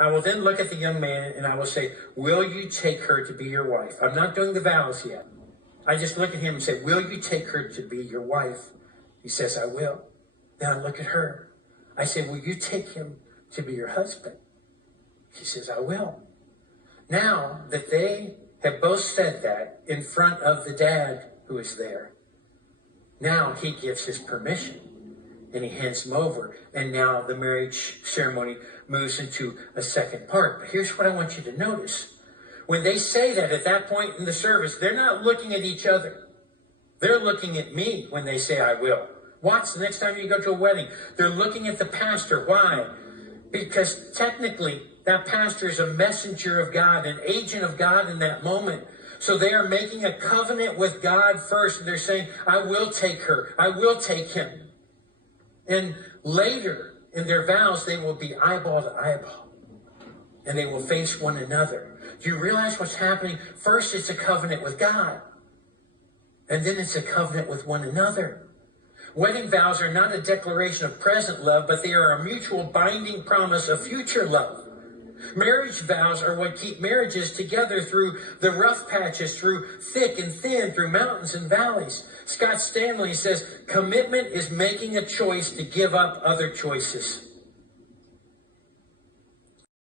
I will then look at the young man and I will say, will you take her to be your wife? I'm not doing the vows yet. I just look at him and say, will you take her to be your wife? He says, I will. Then I look at her. I say, will you take him to be your husband? She says, I will. Now that they have both said that in front of the dad who is there, now he gives his permission and he hands him over. And now the marriage ceremony moves into a second part. But here's what I want you to notice. When they say that at that point in the service, they're not looking at each other. They're looking at me when they say, I will. Watch the next time you go to a wedding. They're looking at the pastor. Why? Because technically, that pastor is a messenger of God, an agent of God in that moment. So they are making a covenant with God first. And they're saying, I will take her. I will take him. And later in their vows, they will be eyeball to eyeball. And they will face one another. Do you realize what's happening? First, it's a covenant with God. And then it's a covenant with one another. Wedding vows are not a declaration of present love, but they are a mutual binding promise of future love. Marriage vows are what keep marriages together through the rough patches, through thick and thin, through mountains and valleys. Scott Stanley says, commitment is making a choice to give up other choices.